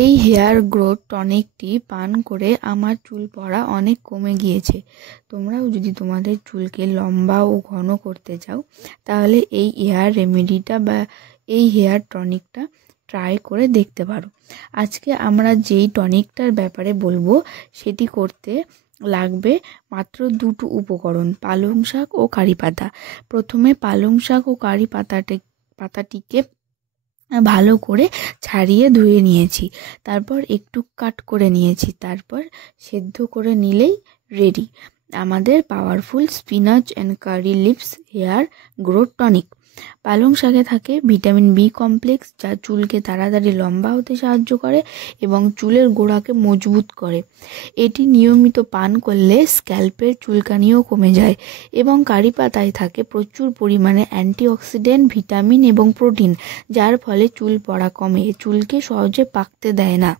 এই hair growth টনিকটি পান করে আমার চুল পড়া অনেক কমে গিয়েছে। তোমরাও যদি তোমাদের চুলকে লম্বা ও ঘন করতে চাও তাহলে এই হেয়ার রেমেডিটা বা এই হেয়ার টনিকটা ট্রাই করে দেখতে পারো। আজকে আমরা যেই টনিকটার ব্যাপারে বলবো সেটি করতে লাগবে মাত্র দুটো উপকরণ, পালং শাক ও কারি পাতা। প্রথমে পালং শাক ও কারি পাতাটিকে ভালো করে ছাড়িয়ে ধুয়ে নিয়েছি, তারপর একটু কাট করে নিয়েছি, তারপর সেদ্ধ করে নিলেই রেডি আমাদের powerful spinach and curry leaves hair growth tonic. পালং শাকে থাকে ভিটামিন বি কমপ্লেক্স, যা চুলকে তাড়াতাড়ি লম্বা হতে সাহায্য করে এবং চুলের গোড়াকে মজবুত করে। এটি নিয়মিত পান করলে স্ক্যাল্পের চুলকানিও কমে যায়। এবং কারি পাতায় থাকে প্রচুর পরিমাণে অ্যান্টিঅক্সিডেন্ট, ভিটামিন এবং প্রোটিন, যার ফলে চুল পড়া কমে, চুলকে সহজে পাকতে দেয় না।